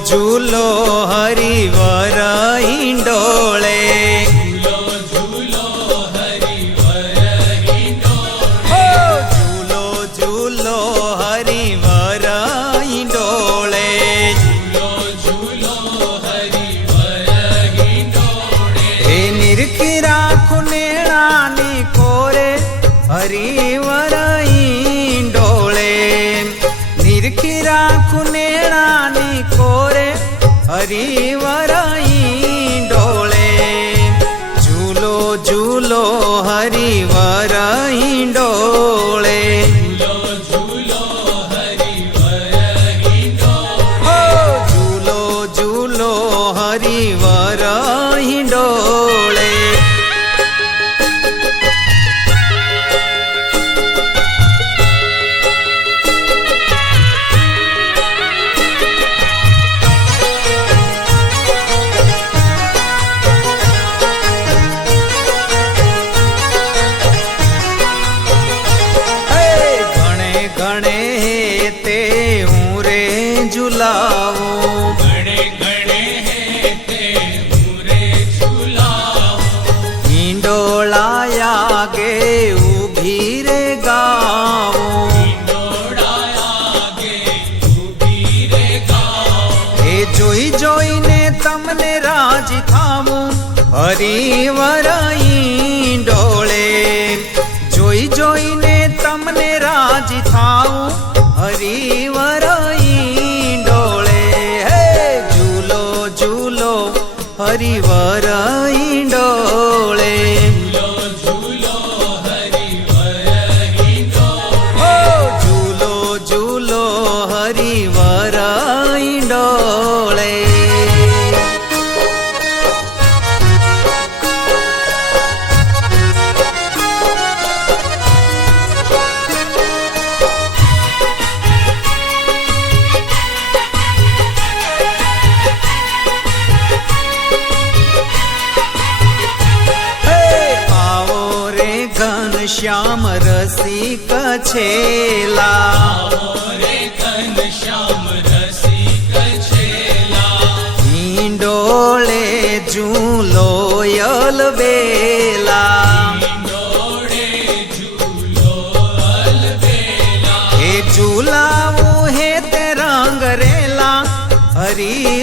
ઝૂલો હરિવર હિંડોળે હરિવર રાખું નેણાની કોરે હરિવર ઘણે તે હું રે ઝુલાવો. ગણે ગણે તે હું રે ઝુલાવો. હિંડોળાયા ગે ઊભી રે ગાવો. ડોળાયા ગે ઊભી રે ગાઓ એ જોઈ જોઈને તમને રાજી થાવું. હરિવર હરિવર ઈંડોળે હરિવર ઝૂલો ઝૂલો હરિવર ઘન શ્યામ રસિક છેલા. ઘન શ્યામ રસિક છેલા હિંડોળે ઝૂલો યલ બેલા ઝૂલાવું હે તે રંગ રેલા. હરિવર